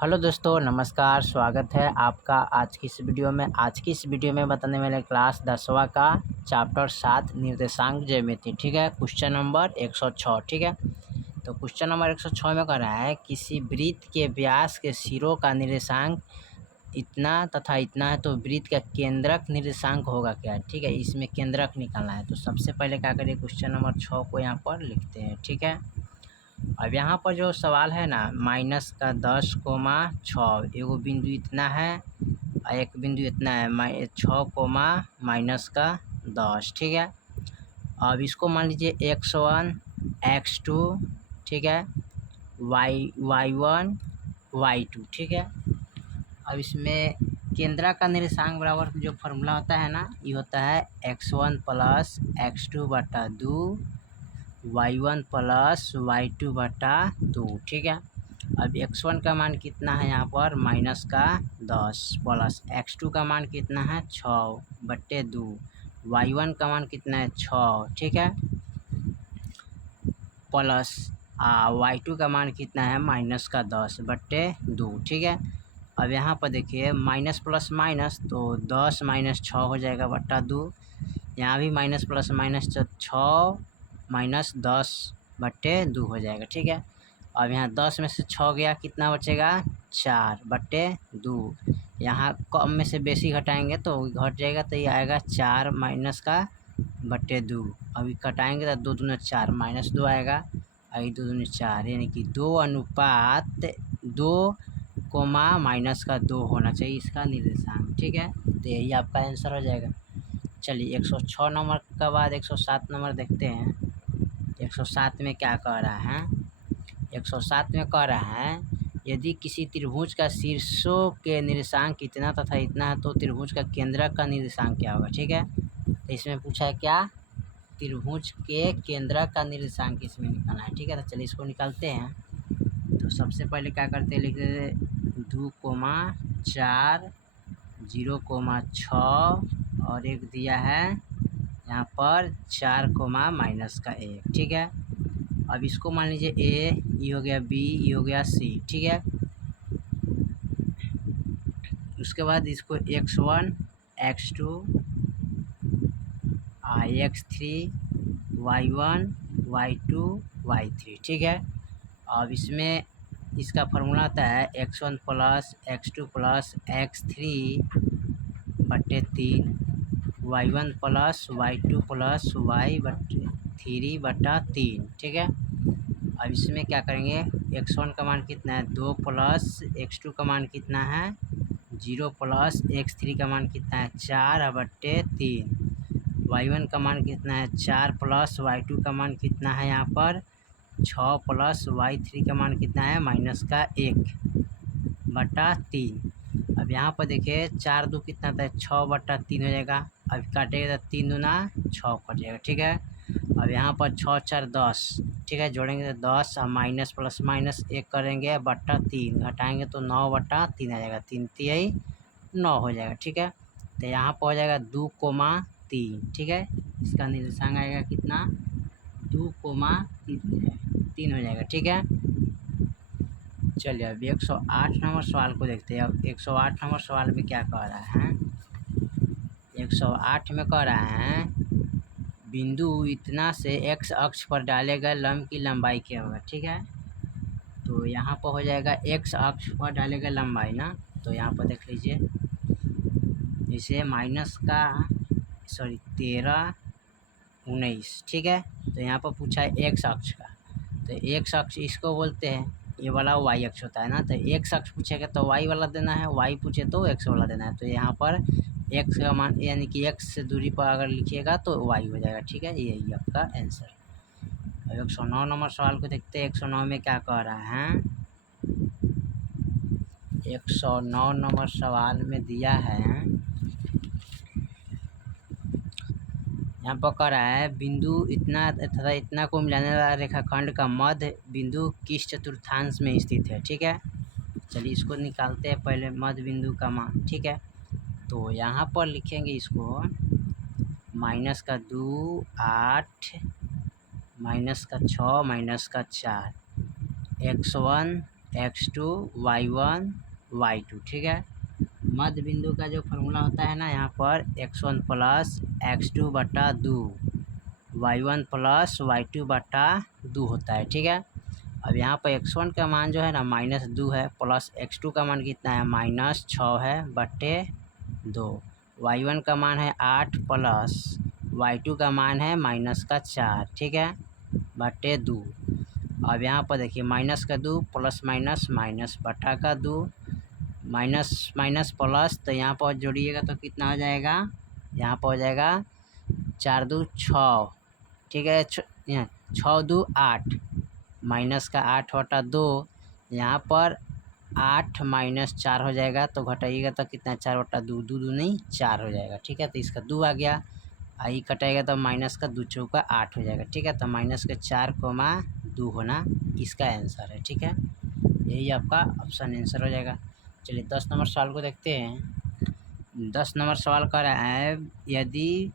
Hello दोस्तों, नमस्कार। स्वागत है आपका आज की इस वीडियो में बताने वाले क्लास 10वां का चैप्टर 7 निर्देशांक ज्यामिति। ठीक है, क्वेश्चन नंबर 106। ठीक है, तो क्वेश्चन नंबर 106 में कह रहा है किसी वृत्त के व्यास के सिरों का निर्देशांक इतना तथा इतना है तो वृत्त का केंद्रक निर्देशांक होगा क्या। ठीक है, इसमें केंद्रक निकालना है। तो सबसे पहले क्या करिए, क्वेश्चन नंबर 6 को यहाँ पर लिखते हैं। ठीक है, अब यहाँ पर जो सवाल है ना, -10,6 एगो बिंदु इतना है और एक बिंदु इतना है 6, -10। ठीक है, अब इसको मान लीजिए x1 x2, ठीक है, y1 y2। ठीक है, अब इसमें केंद्र का निर्देशांक बराबर जो फार्मूला होता है ना, ये होता है x1 + x2/2 y1 + y2/2। ठीक है, अब x1 का मान कितना है यहाँ पर -10 प्लस x2 का मान कितना है 6/2, y1 का मान कितना है 6। ठीक है, प्लस y2 का मान कितना है -10/2। ठीक है, अब यहाँ पर देखिए माइनस प्लस माइनस तो 10 - 6 हो जाएगा बट्टा 2। यहाँ भी माइनस प्लस माइनस 6 - 10/2 हो जाएगा। ठीक है, अब यहाँ 10 में से 6 गया, कितना बचेगा 4/2। यहाँ कम में से बेसी घटाएंगे तो घट जाएगा, तो ये आएगा 4 - 2। अभी घटाएंगे तो 2 दूनी 4 -2 आएगा, और 2 दूनी 4, यानी कि 2:2 -2 होना चाहिए इसका निर्देशांक। ठीक है, तो यही आपका आंसर हो जाएगा। चलिए 106 नंबर के बाद 107 नंबर देखते हैं। 107 में क्या कह रहा है, 107 में कह रहा है यदि किसी त्रिभुज का शीर्षों के निर्देशांक इतना तथा इतना है तो त्रिभुज का केंद्रक का निर्देशांक क्या होगा। ठीक है, तो इसमें पूछा है क्या, त्रिभुज के केंद्रक का निर्देशांक इसमें निकालना है। ठीक है, तो चलिए इसको निकालते हैं। तो सबसे पहले क्या करते हैं, लिखते हैं 2,4 0,6 और एक दिया है यहाँ पर 4,-1। ठीक है, अब इसको मान लीजिए ए, ये हो गया बी, ये हो गया सी। ठीक है, उसके बाद इसको x1 x2 x3 y1 y2 y3। ठीक है, अब इसमें इसका फार्मूला आता है x1 + x2 + x3/3 y1 + y2 + y/3/3। ठीक है, अब इसमें क्या करेंगे, x1 का मान कितना है 2 + x2 का मान कितना है 0 + x3 का मान कितना है 4/3, y1 का मान कितना है 4 + y2 का मान कितना है यहाँ पर 6 + y3 का मान कितना है -1/3। अब यहाँ पर देखिए 4 2 कितना था 6/3 हो जाएगा। अब काटेगा तो 3 दूना 6 कट जाएगा। ठीक है, अब यहाँ पर 6 4 10। ठीक है, जोड़ेंगे तो 10 और माइनस प्लस माइनस 1 करेंगे /3, घटाएंगे तो 9/3 आ जाएगा, 3 3 9 हो जाएगा। ठीक है, तो यहाँ पर हो जाएगा 2,3। ठीक है, इसका निर्देशांक आएगा कितना 2,3 हो जाएगा। ठीक है, चलिए अब 108 नंबर सवाल को देखते हैं। अब 108 नंबर सवाल में क्या कह रहा है, 108 में कह रहा है बिंदु इतना से x अक्ष पर डाले गए लंब की लंबाई क्या होगा। ठीक है, तो यहाँ पर हो जाएगा x अक्ष पर डाले गए लंबाई ना, तो यहाँ पर देख लीजिए जैसे -13 19। ठीक है, तो यहाँ पर पूछा है x अक्ष का, तो x अक्ष इसको बोलते हैं, ये वाला y अक्ष होता है ना, तो x अक्ष पूछेगा तो y वाला देना है, y पूछे तो x वाला देना है। तो यहाँ पर x का मान यानी कि x से दूरी पर अगर लिखिएगा तो y हो जाएगा। ठीक है, यही आपका आंसर। अब 109 नंबर सवाल को देखते हैं। 109 में क्या कह रहा है, 109 नंबर सवाल में दिया है, यहाँ पर कह रहा है बिंदु इतना तथा इतना को मिलाने वाला रेखाखंड का मध्य बिंदु किस चतुर्थांश में स्थित है। ठीक है, चलिए इसको निकालते हैं पहले मध्य बिंदु का मान। ठीक है, तो यहाँ पर लिखेंगे इसको -2 8 -6 -4 x1 x2 y1 y2, ठीक है। मध्य बिंदु का जो फॉर्मूला होता है ना यहाँ पर x1 प्लस x2 बटा 2 y1 प्लस y2 बटा 2 होता है, ठीक है। अब यहाँ पर x1 का मान जो है ना -2 है, प्लस x2 का मान कितना है -6 है बटे 2, y1 का मान है 8 प्लस y2 का मान है -4, ठीक है, बटे 2। अब यहाँ पर देखिए माइनस का 2 प्लस माइनस माइनस बटा का 2 माइनस माइनस प्लस, तो यहाँ पर जोड़िएगा तो कितना हो जाएगा, यहाँ पर हो जाएगा 4 2 6, ठीक है, 6 2 8, माइनस का 8 बटा 2, यहाँ पर 8 माइनस 4 हो जाएगा, तो घटाइएगा तो कितना 4 बटा 2, 2 2 नहीं 4 हो जाएगा, ठीक है। तो इसका 2 आ गया, आई कटाएगा तो माइनस का 2 चौका 8 हो जाएगा, ठीक है। तो माइनस का 4,2 होना इसका आंसर है, ठीक है। यही आपका ऑप्शन आंसर हो जाएगा। चलिए 10 नंबर सवाल को देखते हैं। 10 नंबर सवाल कर रहा है, यदि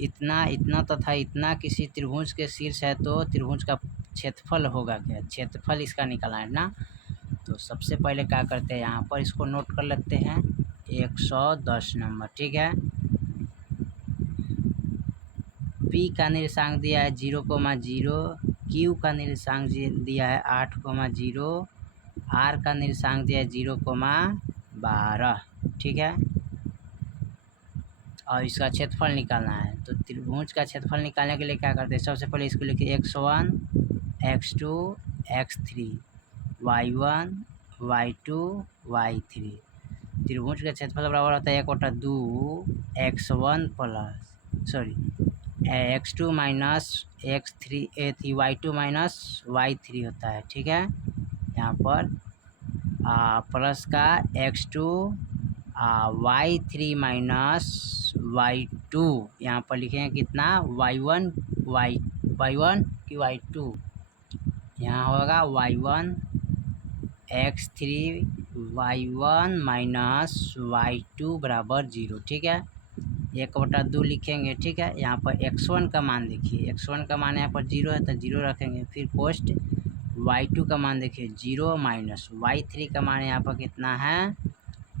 इतना इतना तथा इतना किसी त्रिभुज के शीर्ष है तो त्रिभुज का क्षेत्रफल होगा क्या, क्षेत्रफल इसका निकालना है ना। तो सबसे पहले क्या करते हैं, यहाँ पर इसको नोट कर लेते हैं 110 नंबर, ठीक है। पी का निर्देशांक दिया है 0,0, क्यू का निर्देशांक दिया है 8,0, आर का निर्देशांक दिया है 0,12, ठीक है। और इसका क्षेत्रफल निकालना है, तो त्रिभुज का क्षेत्रफल निकालने के लिए क्या करते हैं, सबसे पहले इसको लिखिए x1 x2 x3 y1 y2 y3। त्रिभुज का क्षेत्रफल बराबर होता है 1/2 x1 plus x2 minus x3 y2 minus y3 होता है, ठीक है। यहाँ पर प्लस का x2 y3 माइनस y2, यहाँ पर लिखेंगे कितना y1 की y2, यहाँ होगा y1 x3 y1 minus y2 बराबर 0, ठीक है। 1/2 लिखेंगे, ठीक है। यहाँ पर x1 का मान देखिए, x1 का मान यहाँ पर 0 है तो 0 रखेंगे, फिर पोस्ट y2 का मान देखिए 0 माइनस y3 का मान यहाँ पर कितना है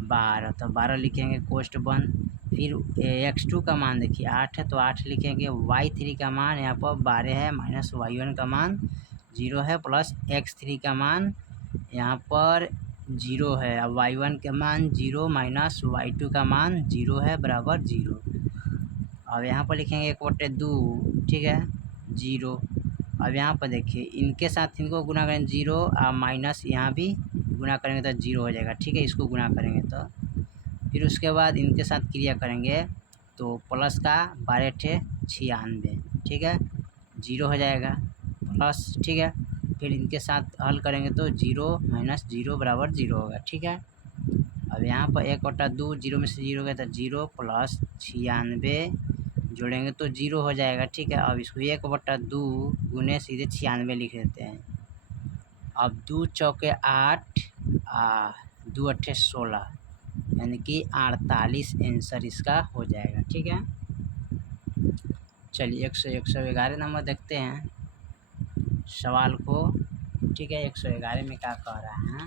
12, तो 12 लिखेंगे कोष्ट बंद। फिर x2 का मान देखिए 8 है तो 8 लिखेंगे, y3 का मान यहाँ पर 12 है माइनस y1 का मान 0 है प्लस x3 का मान यहाँ पर 0 है, अब y1 का मान 0 माइनस y2 का मान 0 है बराबर 0। अब यहाँ पर लिखेंगे 1/2, ठीक है 0। अब यहाँ पर देखिए इनके साथ इनको गुना करेंगे 0 और माइनस यहाँ भी गुना करेंगे तो 0 हो जाएगा, ठीक है। इसको गुना करेंगे तो फिर उसके बाद इनके साथ क्रिया करेंगे तो प्लस का 12 96, ठीक है 0 हो जाएगा प्लस, ठीक है। फिर इनके साथ हल करेंगे तो 0 माइनस 0 बराबर 0 होगा, ठीक है। अब यहाँ पर 1/2 0 में से 0 गया तो 0 प्लस 96 जोड़ेंगे तो 0 हो जाएगा, ठीक है। अब इसको 1/2 गुने सीधे 96 लिख देते हैं। अब 2 चौके 8 2 अट्ठे 16, यानी कि 48 आंसर इसका हो जाएगा, ठीक है। चलिए 111 नंबर देखते हैं सवाल को, ठीक है। 111 में क्या कह रहा है,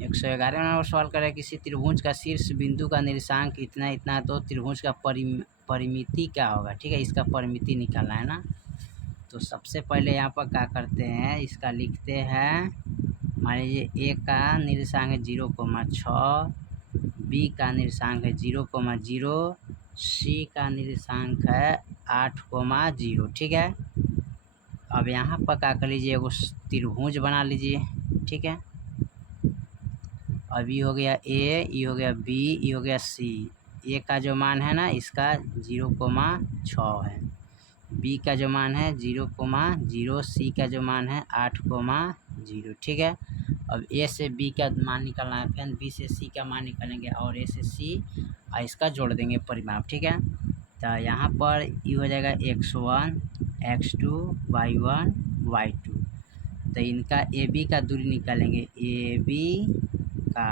111 नंबर सवाल कर रहा है किसी त्रिभुज का शीर्ष बिंदु का निर्देशांक इतना इतना है तो त्रिभुज का परिमिति क्या होगा, ठीक है। इसका परिमिति निकालना है ना। तो सबसे पहले यहाँ पर क्या करते हैं, इसका लिखते हैं, मान लीजिए ए का निर्देशांक है 0,6, बी का निर्देशांक है 0,0, सी का निर्देशांक है 8,0, ठीक है। अब यहाँ पर क्या कर लीजिए, एगो त्रिभुज बना लीजिए, ठीक है। अब ये हो गया ए, ये हो गया बी, ये हो गया सी। ए का जो मान है ना इसका 0,6 है, बी का जो मान है 0,0, सी का जो मान है 8,0, ठीक है। अब ए से बी का मान निकालना है, फिर बी से सी का मान निकालेंगे और ए से सी और इसका जोड़ देंगे परिमाप, ठीक है। तो यहाँ पर ये हो जाएगा x1 x2 y1 y2। तो इनका ए बी का दूरी निकालेंगे, ए बी का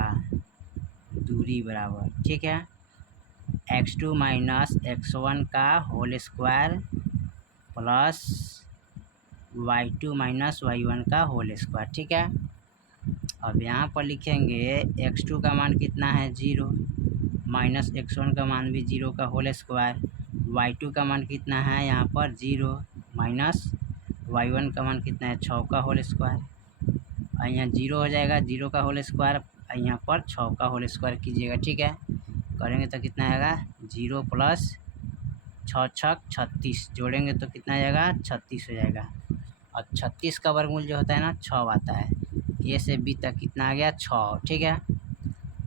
दूरी बराबर, ठीक है x2 माइनस x1 का whole square plus y2 minus y1 का होल स्क्वायर। ठीक है, अब यहाँ पर लिखेंगे x2 का मान कितना है 0, माइनस x1 का मान भी 0 का होल स्क्वायर, y2 का मान कितना है यहाँ पर 0, माइनस y1 का मान कितना है 6 का होल स्क्वायर। और यहाँ 0 हो जाएगा, 0 का होल स्क्वायर, यहाँ पर 6 का होल स्क्वायर कीजिएगा। ठीक है, करेंगे तो कितना आएगा 0 प्लस 6 छक 36, जोड़ेंगे तो कितना आ जाएगा 36 हो जाएगा। और 36 का वर्गमूल जो होता है ना 6 आता है। ए से बी तक कितना आ गया 6। ठीक है,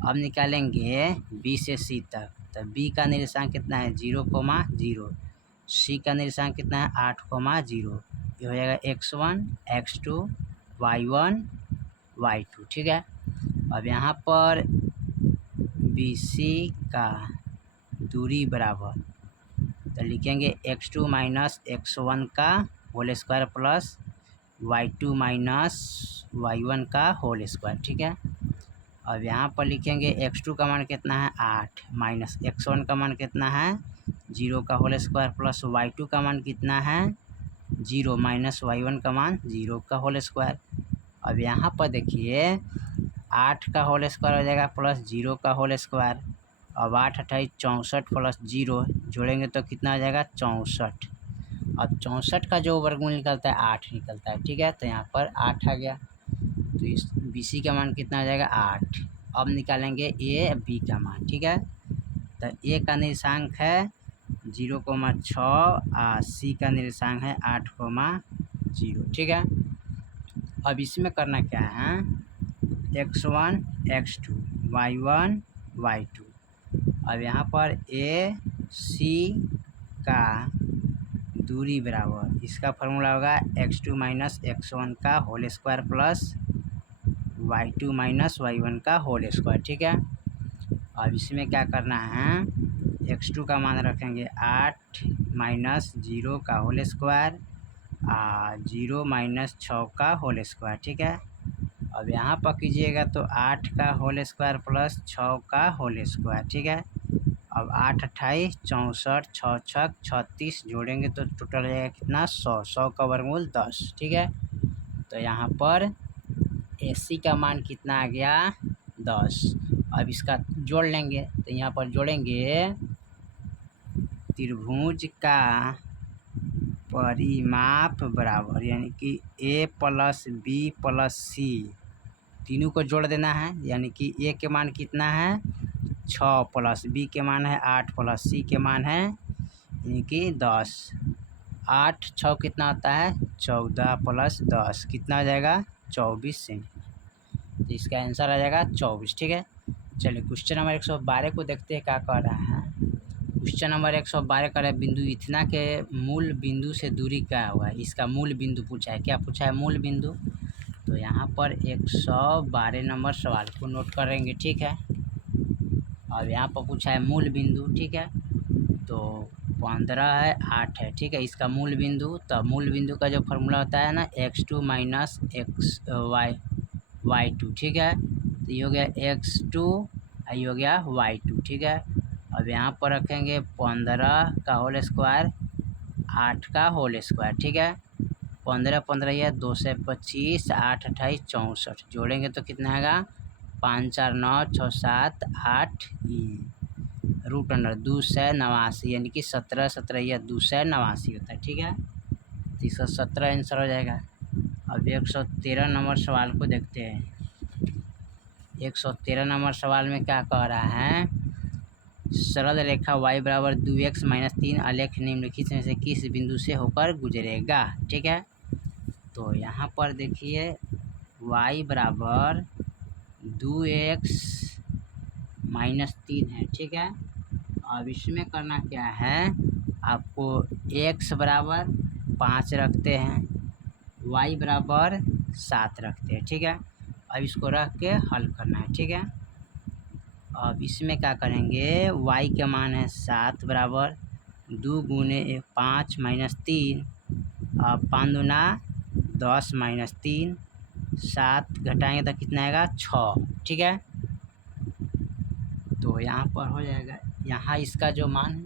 अब निकालेंगे बी से सी तक, तो बी का निर्देशांक कितना है 0,0, सी का निर्देशांक कितना है 8,0। ये हो जाएगा x1 x2 y1 y2। ठीक है, अब यहाँ पर बी सी का दूरी बराबर, तो लिखेंगे x2 माइनस x1 का whole square plus y2 minus y1 का होल स्क्वायर। ठीक है, अब यहाँ पर लिखेंगे x2 का मान कितना है 8, माइनस x1 का मान कितना है 0 का होल स्क्वायर, प्लस y2 का मान कितना है 0, माइनस y1 का मान 0 का होल स्क्वायर। अब यहाँ पर देखिए 8 का होल स्क्वायर हो जाएगा प्लस 0 का होल स्क्वायर। अब 8 28 64 प्लस 0 जोड़ेंगे तो कितना आ जाएगा 64। अब 64 का जो वर्गमूल निकलता है 8 निकलता है। ठीक है, तो यहाँ पर 8 आ गया, तो इस बी सी का मान कितना आ जाएगा 8। अब निकालेंगे ए बी का मान। ठीक है, तो ए का निर्देशांक है 0,6, सी का निर्देशांक है 8,0। ठीक है, अब इसमें करना क्या है x1 x2 y1 y2। अब यहाँ पर ए सी का दूरी बराबर, इसका फॉर्मूला होगा x2 माइनस x1 का whole square plus y2 minus y1 का होल स्क्वायर। ठीक है, अब इसमें क्या करना है x2 का मान रखेंगे 8 माइनस 0 का होल स्क्वायर, 0 माइनस 6 का होल स्क्वायर। ठीक है, अब यहाँ पर कीजिएगा तो 8 का होल स्क्वायर प्लस 6 का होल स्क्वायर। ठीक है, अब 8 28 64 6 छक 36 जोड़ेंगे तो टोटल हो जाएगा कितना 100, 100 का वर्गमूल 10। ठीक है, तो यहाँ पर AC का मान कितना आ गया 10। अब इसका जोड़ लेंगे, तो यहाँ पर जोड़ेंगे त्रिभुज का परिमाप बराबर, यानी कि A plus B plus C, तीनों को जोड़ देना है। यानी कि A के मान कितना है 6 प्लस B के मान है 8 प्लस C के मान है यानी कि 10। 8 6 कितना होता है 14 प्लस 10 कितना आ जाएगा 24 सेंटीमीटर। इसका आंसर आ जाएगा 24। ठीक है, चलिए क्वेश्चन नंबर 112 को देखते हैं क्या कह रहा है। क्वेश्चन नंबर 112 का बिंदु इतना के मूल बिंदु से दूरी क्या हुआ है, इसका मूल बिंदु पूछा है। क्या पूछा है मूल बिंदु, तो यहाँ पर 112 नंबर सवाल को नोट करेंगे। ठीक है, अब यहाँ पर पूछा है मूल बिंदु। ठीक है, तो 15 है 8 है। ठीक है, इसका मूल बिंदु, तो मूल बिंदु का जो फॉर्मूला होता है ना x2 माइनस एक्स y2। ठीक है, तो ये हो गया x2, ये हो गया y2। ठीक है, अब यहाँ पर रखेंगे 15 का होल स्क्वायर 8 का होल स्क्वायर। ठीक है, 15 15 या 2 से 25 8 28 64 जोड़ेंगे तो कितना आएगा 5 4 9 6 7 8 रूट अंडर 2 से 89, यानी कि 17 17 या 2 से 89 होता है। ठीक है, तो इसका 17 आंसर हो जाएगा। अब 113 नंबर सवाल को देखते हैं। 113 नंबर सवाल में क्या कह रहा है, सरल रेखा y बराबर 2x माइनस 3 आलेख निम्नलिखित में से किस बिंदु से होकर गुजरेगा। ठीक है, तो यहाँ पर देखिए y बराबर 2x माइनस 3 है। ठीक है, अब इसमें करना क्या है, आपको x बराबर 5 रखते हैं, y बराबर 7 रखते हैं। ठीक है, अब इसको रख के हल करना है। ठीक है, अब इसमें क्या करेंगे y का मान है 7 बराबर 2 गुने 5 माइनस 3, अब 5 दूना 10 माइनस 3, 7 घटाएंगे तो कितना आएगा 6। ठीक है, तो यहाँ पर हो जाएगा, यहाँ इसका जो मान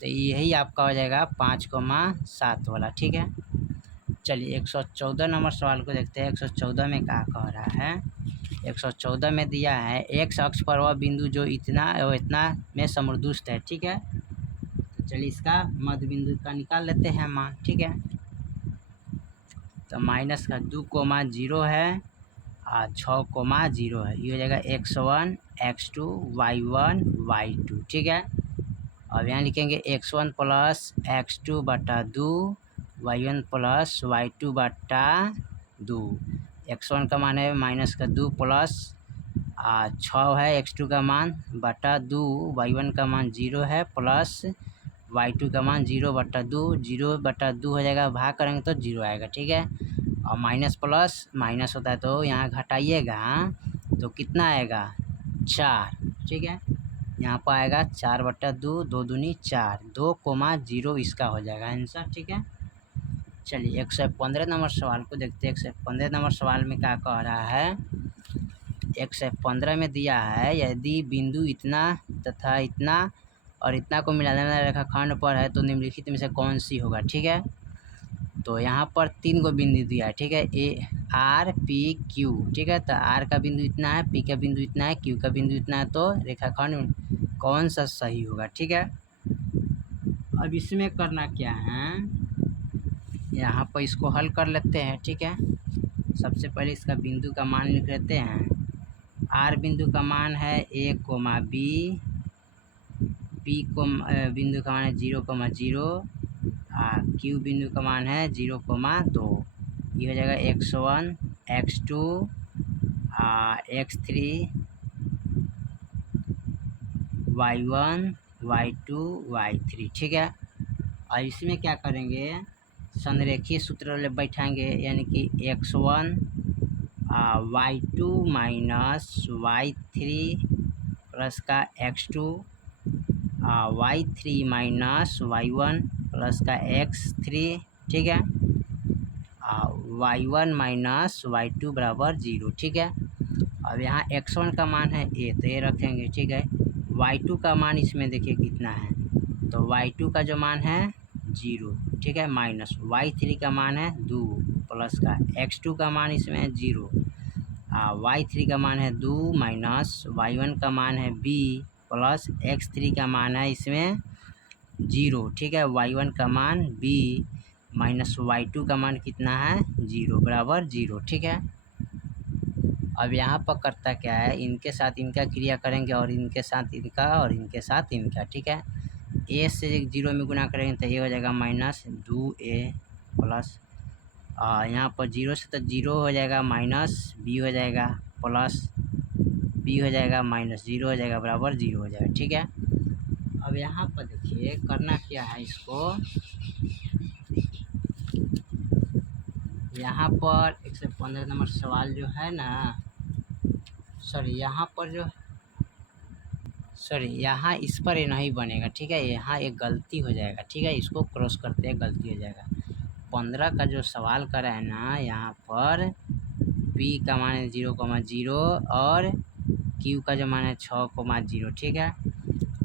तो यही आपका हो जाएगा 5,7 वाला। ठीक है, चलिए 114 नंबर सवाल को देखते हैं। 114 में क्या कह रहा है। 114 में दिया है एक्स अक्ष पर वह बिंदु जो इतना और इतना में समदुष्ट है। ठीक है, तो चलिए इसका मध्य बिंदु का निकाल लेते हैं मान। ठीक है, तो माइनस का 2,0 है और 6,0 है। ये हो जाएगा x1 x2 y1 y2। ठीक है, अब यहाँ लिखेंगे x1 प्लस x2 बटा 2 y1 प्लस y2 बटा 2। x1 का मान है माइनस का 2 प्लस 6 है x2 का मान बटा 2, y1 का मान 0 है प्लस y2 का मान 0 बटा 2। 0 बटा 2 हो जाएगा, भाग करेंगे तो 0 आएगा। ठीक है, और माइनस प्लस माइनस होता है तो यहाँ घटाइएगा तो कितना आएगा 4। ठीक है, यहाँ पर आएगा 4 बटा 2, 2 दूनी 4, 2,0 इसका हो जाएगा आंसर। ठीक है, चलिए 115 नंबर सवाल को देखते हैं। 115 नंबर सवाल में क्या कह रहा है। 115 में दिया है यदि बिंदु इतना तथा इतना और इतना को मिलाने वाला रेखाखंड पर है तो निम्नलिखित में से कौन सी होगा। ठीक है, तो यहाँ पर 3 को बिंदु दिया है। ठीक है, ए आर पी क्यू। ठीक है, तो आर का बिंदु इतना है, पी का बिंदु इतना है, क्यू का बिंदु इतना है, तो रेखाखंड कौन सा सही होगा। ठीक है, अब इसमें करना क्या है, यहाँ पर इसको हल कर लेते हैं। ठीक है, सबसे पहले इसका बिंदु का मान लिख लेते हैं। आर बिंदु का मान है a, b, पी को बिंदु का मान है 0,0, क्यू बिंदु का मान है 0,2। ये हो जाएगा x1 x2 x3 y1 y2 y3। ठीक है, और इसमें क्या करेंगे, संरेखीय सूत्र बैठाएंगे, यानी कि x1 y2 minus y3 plus का x2 y3 minus y1 plus का x3। ठीक है, y1 माइनस y2 बराबर 0। ठीक है, अब यहाँ x1 का मान है a, तो ये रखेंगे। ठीक है, y2 का मान इसमें देखिए कितना है, तो y2 का जो मान है 0। ठीक है, माइनस y3 का मान है 2 प्लस का x2 का मान इसमें 0, y3 का मान है 2 माइनस y1 का मान है b प्लस x3 का मान है इसमें 0। ठीक है, y1 का मान b माइनस y2 का मान कितना है 0 बराबर 0। ठीक है, अब यहाँ पर करता क्या है, इनके साथ इनका क्रिया करेंगे और इनके साथ इनका और इनके साथ इनका। ठीक है, a से 0 में गुना करेंगे तो ये हो जाएगा माइनस 2a प्लस यहाँ पर 0 से तो 0 हो जाएगा, माइनस b हो जाएगा प्लस b हो जाएगा माइनस 0 हो जाएगा बराबर 0 हो जाएगा। ठीक है, अब यहाँ पर देखिए करना क्या है, इसको यहाँ पर 115 नंबर सवाल जो है ना, यहाँ इस पर ये नहीं बनेगा। ठीक है, यहाँ एक गलती हो जाएगा। ठीक है, इसको क्रॉस करते हैं, गलती हो जाएगा। 15 का जो सवाल करा है ना, यहाँ पर p का मान है 0,0 और q का जो मान है 6,0। ठीक है,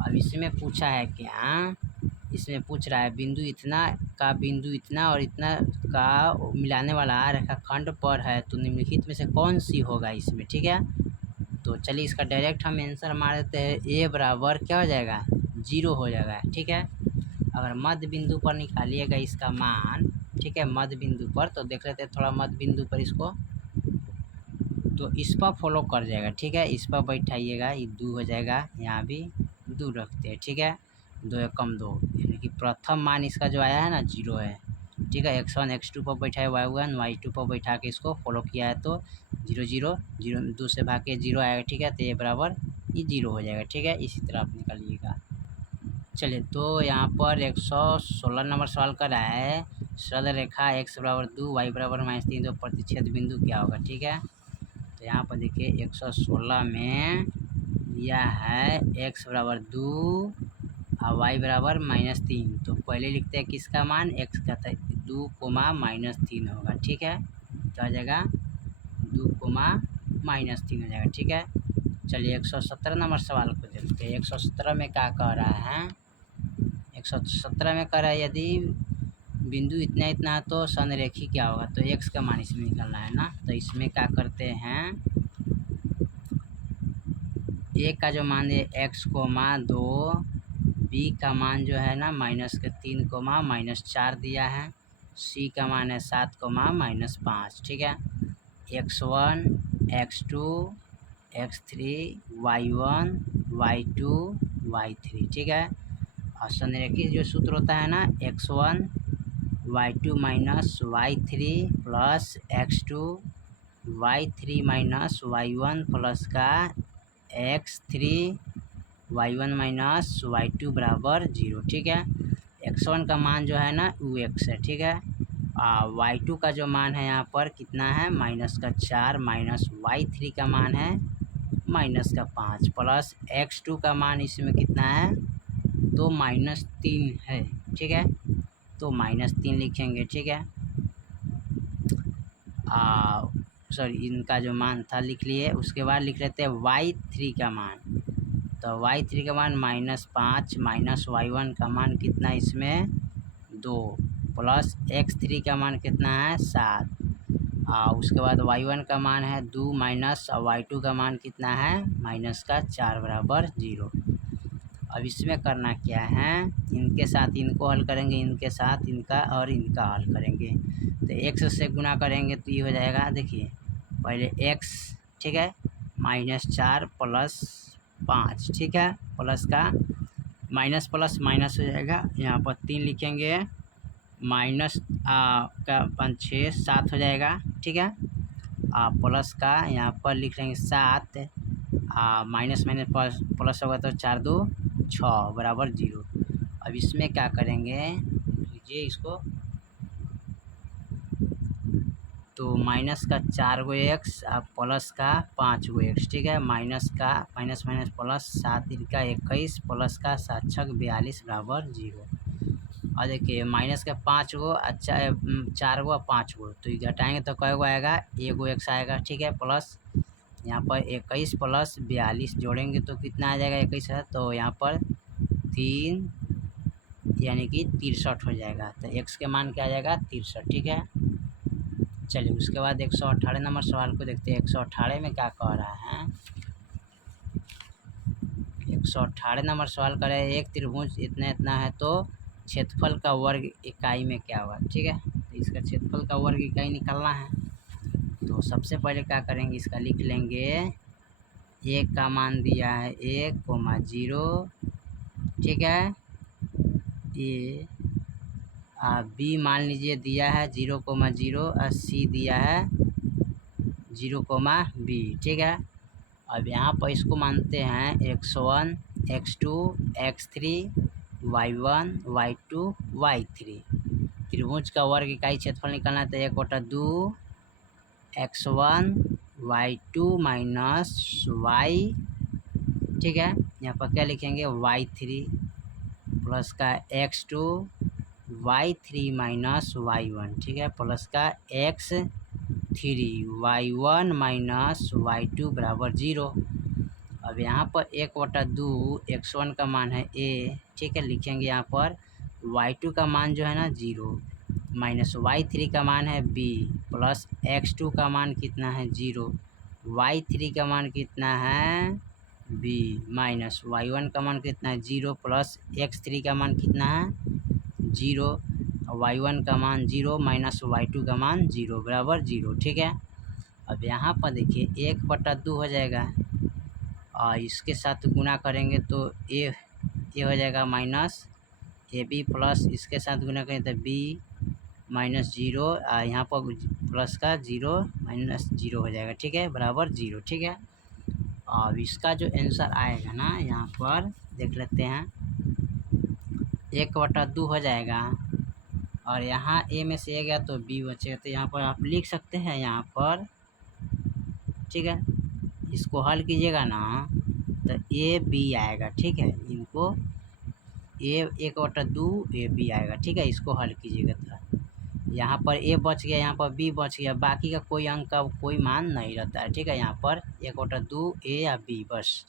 अब इसमें पूछा है क्या, इसमें पूछ रहा है बिंदु इतना और इतना का मिलाने वाला रेखाखंड पर है तो निम्नलिखित में से कौन सी होगा इसमें। ठीक है, तो चलिए इसका डायरेक्ट हम आंसर मार देते हैं। a बराबर क्या हो जाएगा 0 हो जाएगा। ठीक है, अगर मध्य बिंदु पर निकालिएगा इसका मान। ठीक है, मध्य बिंदु पर तो देख लेते हैं थोड़ा मध्य बिंदु पर इसको, तो इस पर फॉलो कर जाएगा। ठीक है, इस पर बैठाइएगा, ये 2 हो जाएगा, यहाँ भी 2 रखते हैं। ठीक है, 2 एकम 2, यानी कि प्रथम मान इसका जो आया है ना 0 है। ठीक है, x1 x2 पर बैठाए, y1 y2 पर बैठा के इसको फॉलो किया है तो 0 0 0 2 से भाग के 0 आएगा। ठीक है, तो ये बराबर ये 0 हो जाएगा। ठीक है, इसी तरह आप निकालिएगा। चलिए, तो यहाँ पर 116 नंबर सवाल कर रहा है सरल रेखा x बराबर 2 y बराबर -3 तो प्रतिच्छेद बिंदु क्या होगा। ठीक है, तो यहाँ पर देखिए 116 में दिया है x बराबर 2 और y बराबर -3, तो पहले लिखते हैं किसका मान, x का, था 2, -3 होगा। ठीक है, तो आ जाएगा 2, -3 हो जाएगा। ठीक है, चलिए 117 नंबर सवाल को देखते हैं। 117 में क्या कह रहा है, 117 में कह रहा है यदि बिंदु इतना इतना है तो संरेखी क्या होगा, तो x का मान इसमें निकालना है ना। तो इसमें क्या करते हैं, a का जो मान है x,2, b का मान जो है ना -3, -4 दिया है, c का मान है 7, -5, ठीक है। x1, x2, x3, y1, y2, y3, ठीक है। और संरेखित जो सूत्र होता है ना, x1 y2 minus y3 plus x2 y3 minus y1 plus का x3 y1 माइनस y2 बराबर 0, ठीक है। x1 का मान जो है ना वो x है, ठीक है। y2 का जो मान है यहाँ पर कितना है -4, माइनस y3 का मान है -5 प्लस x2 का मान इसमें कितना है तो -3 है, ठीक है। तो -3 लिखेंगे, ठीक है। सॉरी इनका जो मान था लिख लिए। उसके बाद लिख लेते हैं y3 का मान। तो y3 का मान -5 माइनस y1 का मान कितना इसमें 2 प्लस x3 का मान कितना है 7। उसके बाद y1 का मान है 2 माइनस y2 का मान कितना है -4 बराबर 0। अब इसमें करना क्या है, इनके साथ इनको हल करेंगे, इनके साथ इनका और इनका हल करेंगे। तो x से गुना करेंगे तो ये हो जाएगा, देखिए पहले x, ठीक है, -4 प्लस 5, ठीक है, प्लस का माइनस प्लस माइनस हो जाएगा, यहाँ पर 3 लिखेंगे, माइनस का 5 6 7 हो जाएगा, ठीक है। प्लस का यहाँ पर लिख लेंगे 7, माइनस माइनस प्लस प्लस होगा तो 4 2 6 बराबर 0। अब इसमें क्या करेंगे, लीजिए इसको, तो माइनस का 4 गो x प्लस का 5 गो x, ठीक है। माइनस का माइनस माइनस प्लस 7 का 21 प्लस का 7 6 42 बराबर 0। और देखिए माइनस का 5 गो, अच्छा 4 गो 5 गो, तो घटाएंगे तो कै गो आएगा, 1 गो x आएगा, ठीक है। प्लस यहाँ पर 21 प्लस 42 जोड़ेंगे तो कितना आ जाएगा 21 है, तो यहाँ पर 3 यानी कि 63 हो जाएगा। तो x के मान क्या आ जाएगा 63, ठीक है। चलिए उसके बाद 118 नंबर सवाल को देखते हैं। 118 में क्या कह रहा है, 118 नंबर सवाल कर रहे हैं, एक त्रिभुज इतना इतना है तो क्षेत्रफल का वर्ग इकाई में क्या होगा, ठीक है। तो इसका क्षेत्रफल का वर्ग इकाई निकालना है। तो सबसे पहले क्या करेंगे, इसका लिख लेंगे, एक का मान दिया है 1,0, ठीक है। ये बी मान लीजिए दिया है 0,0 और सी दिया है 0,b, ठीक है। अब यहाँ पर इसको मानते हैं x1 x2 x3 y1 y2 y3। त्रिभुज का वर्ग इकाई क्षेत्रफल निकालना है, तो 1/2 x1 y2 माइनस y, ठीक है। यहाँ पर क्या लिखेंगे y3 प्लस का x2 y3 माइनस y1, ठीक है, प्लस का x3 y1 माइनस y2 बराबर 0। अब यहाँ पर 1/2 x1 का मान है a, ठीक है, लिखेंगे यहाँ पर y2 का मान जो है ना 0 माइनस y3 का मान है b प्लस x2 का मान कितना है 0, y3 का मान कितना है b माइनस y1 का मान कितना है 0 प्लस x3 का मान कितना है 0, y1 का मान 0 माइनस y2 का मान 0 बराबर 0, ठीक है। अब यहाँ पर देखिए 1/2 हो जाएगा और इसके साथ गुना करेंगे तो ए हो जाएगा माइनस AB प्लस इसके साथ गुना करें तो B माइनस 0, यहाँ पर प्लस का 0 माइनस 0 हो जाएगा, ठीक है, बराबर 0, ठीक है। अब इसका जो आंसर आएगा ना यहाँ पर देख लेते हैं, 1/2 हो जाएगा और यहाँ ए में से a गया तो b बचेगा, तो यहाँ पर आप लिख सकते हैं यहाँ पर, ठीक है। इसको हल कीजिएगा ना तो a b आएगा, ठीक है। इनको a 1/2 a b आएगा, ठीक है। इसको हल कीजिएगा तो यहाँ पर a बच गया, यहाँ पर b बच गया, बाकी का कोई अंक का कोई मान नहीं रहता है, ठीक है। यहाँ पर 1/2 a या b, बस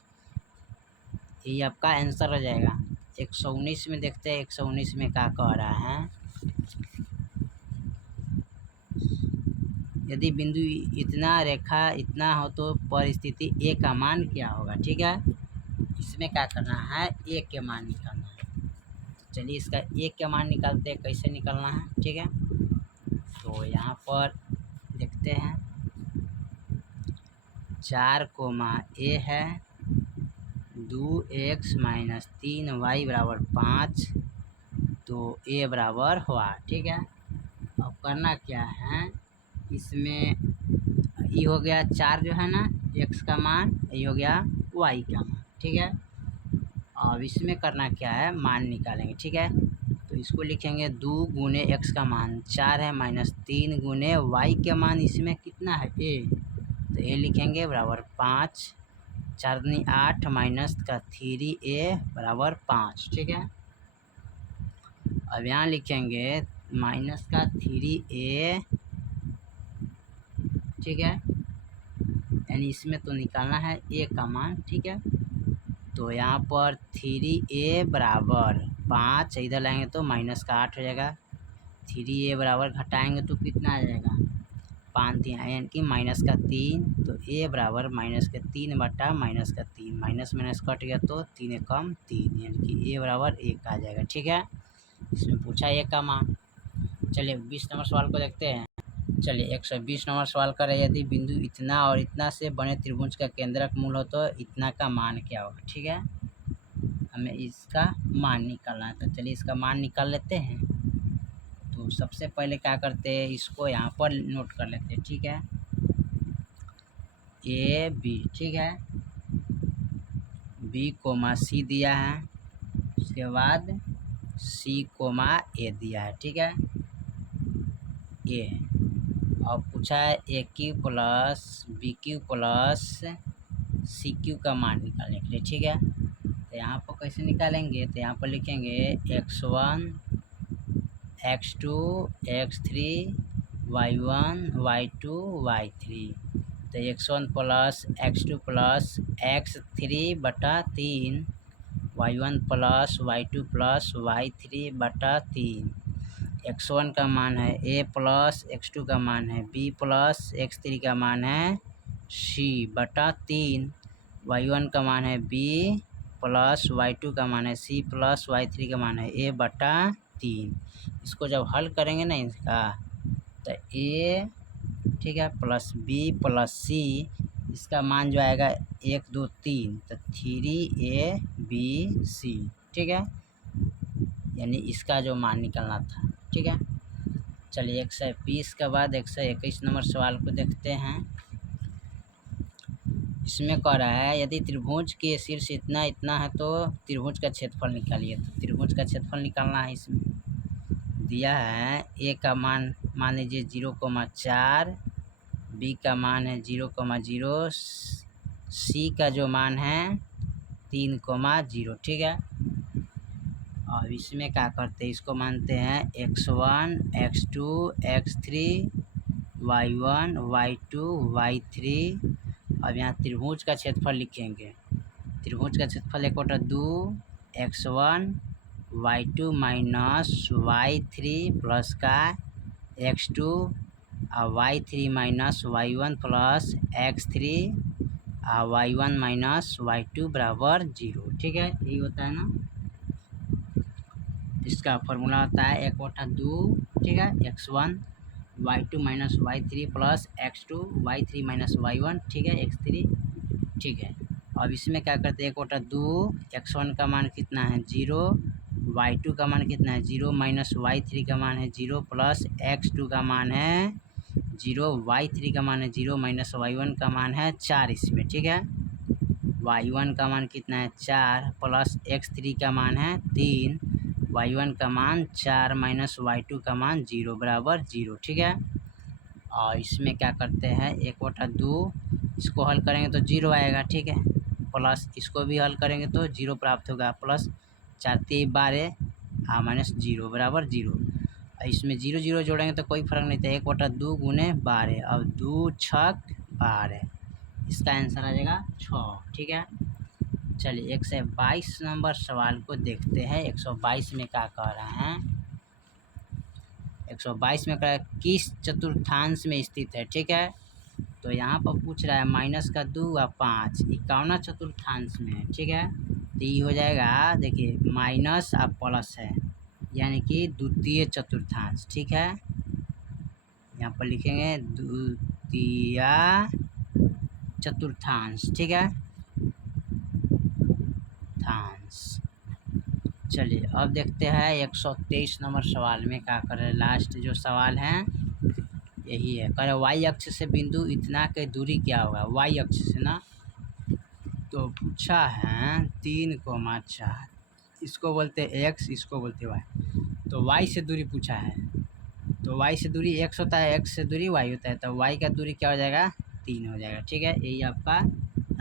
ये आपका आंसर हो जाएगा। 119 में देखते हैं 119 में क्या कह रहा है। यदि बिंदु इतना रेखा इतना हो तो परिस्थिति ए का मान क्या होगा। ठीक है, इसमें क्या करना है, ए के मान निकालना है। चलिए इसका ए के मान निकालते हैं, कैसे निकालना है। ठीक है, तो यहाँ पर देखते हैं 4 ए है 2x माइनस 3y बराबर 5, तो ए बराबर हुआ। ठीक है, अब करना क्या है, इसमें ये हो गया 4 जो है ना x का मान, ये हो गया y का मान। ठीक है, अब इसमें करना क्या है, मान निकालेंगे। ठीक है, तो इसको लिखेंगे 2 गुने x का मान 4 है माइनस 3 गुने y के मान इसमें कितना है a, तो a लिखेंगे बराबर 5, 4 दूनी 8 माइनस का 3a बराबर 5। ठीक है, अब यहाँ लिखेंगे माइनस का 3a। ठीक है, यानी इसमें तो निकालना है a का मान। ठीक है, तो यहाँ पर 3a बराबर 5 इधर लाएंगे तो माइनस का 8 हो जाएगा। 3a बराबर घटाएंगे तो कितना आ जाएगा, 5 यानी कि माइनस का 3, तो a बराबर माइनस का 3 बटा माइनस का 3, माइनस माइनस कट गया तो 3 कम 3, यानी कि a बराबर 1 आ जाएगा। ठीक है, इसमें पूछा a का मान। चलिए 20 नंबर सवाल को देखते हैं। चलिए 120 नंबर सवाल कर रहे हैं, यदि बिंदु इतना और इतना से बने त्रिभुज का केंद्रक मूल हो तो इतना का मान क्या होगा। ठीक है, हमें इसका मान निकालना है, तो चलिए इसका मान निकाल लेते हैं। तो सबसे पहले क्या करते हैं, इसको यहाँ पर नोट कर लेते हैं। ठीक है, ए बी। ठीक है, बी कोमा सी दिया है, उसके बाद सी कोमा ए दिया है। ठीक है, ए और पूछा है A cube plus B cube plus C cube का मान निकालने के लिए। ठीक है, तो यहाँ पर कैसे निकालेंगे, तो यहाँ पर लिखेंगे x1 x2 x3 y1 y2 y3, तो x1 plus x2 plus x3 बटा 3, y1 plus y2 plus y3 बटा 3। x1 का मान है a प्लस x2 का मान है b प्लस x3 का मान है c बटा 3, y1 का मान है b प्लस y2 का मान है c प्लस y3 का मान है a बटा 3। इसको जब हल करेंगे ना इसका, तो a ठीक है प्लस b प्लस c, इसका मान जो आएगा 1 2 3, तो 3ab c। ठीक है, यानी इसका जो मान निकलना था। ठीक है, चलिए 120 के बाद 121 नंबर सवाल को देखते हैं। इसमें कह रहा है यदि त्रिभुज के शीर्ष इतना इतना है तो त्रिभुज का क्षेत्रफल निकालिए। तो त्रिभुज का क्षेत्रफल निकालना है। इसमें दिया है ए का मान मान लीजिए 0,4, बी का मान है 0,0, सी का जो मान है 3,0। ठीक है, और इसमें क्या करते हैं, इसको मानते हैं x1 x2 x3 y1 y2 y3। अब यहाँ त्रिभुज का क्षेत्रफल लिखेंगे। त्रिभुज का क्षेत्रफल 1/2 x1 y2 minus y3 plus का x2 और y3 minus y1 plus x3 और y1 माइनस y2 बराबर 0। ठीक है, यही होता है ना। इसका फॉर्मूला होता है 1/2। ठीक है, x1 y2 minus y3 plus x2 y3 minus y1। ठीक है, x3। ठीक है, अब इसमें क्या करते हैं 1/2, x1 का मान कितना है 0, y2 का मान कितना है 0 माइनस y3 का मान है 0 प्लस x2 का मान है 0, y3 का मान है 0 माइनस y1 का मान है 4 इसमें। ठीक है, y1 का मान कितना है 4 प्लस x3 का मान है 3, y1 का मान 4 माइनस y2 का मान 0 बराबर 0। ठीक है, और इसमें क्या करते हैं 1/2, इसको हल करेंगे तो 0 आएगा। ठीक है, प्लस इसको भी हल करेंगे तो 0 प्राप्त होगा, प्लस 4 3 12 और माइनस 0 बराबर 0। इसमें 0 0 जोड़ेंगे तो कोई फर्क नहीं था, 1/2 गुने 12, अब 2 6 12, इसका आंसर आ जाएगा 6। ठीक है, चलिए 122 नंबर सवाल को देखते हैं। 122 में क्या कह रहे हैं, 122 में किस चतुर्थांश में स्थित है, ठीक है। तो यहाँ पर पूछ रहा है माइनस का 2 और 5 इक्यावन चतुर्थांश में है, ठीक है। तो ये हो जाएगा, देखिए माइनस और प्लस है यानी कि द्वितीय चतुर्थांश, ठीक है। यहाँ पर लिखेंगे द्वितीय चतुर्थांश, ठीक है, थांश। चलिए अब देखते हैं 123 नंबर सवाल में क्या कर रहे हैं। लास्ट जो सवाल है यही है, कह रहे वाई अक्ष से बिंदु इतना की दूरी क्या होगा, वाई अक्ष से ना। तो पूछा है 3,4, इसको बोलते हैं एक्स, इसको बोलते हैं वाई। तो वाई से दूरी पूछा है, तो वाई से दूरी एक्स होता है, एक्स से दूरी वाई होता है, तो वाई का दूरी क्या हो जाएगा, 3 हो जाएगा, ठीक है। यही आपका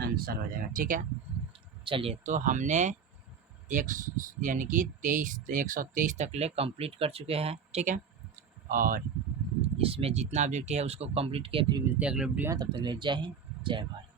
आंसर हो जाएगा, ठीक है। चलिए तो हमने एक यानी कि 123 तक ले कंप्लीट कर चुके हैं, ठीक है। और इसमें जितना ऑब्जेक्ट है उसको कंप्लीट किया, फिर मिलते हैं अगले वीडियो में, तब तक ले जय हिंद जय भारत।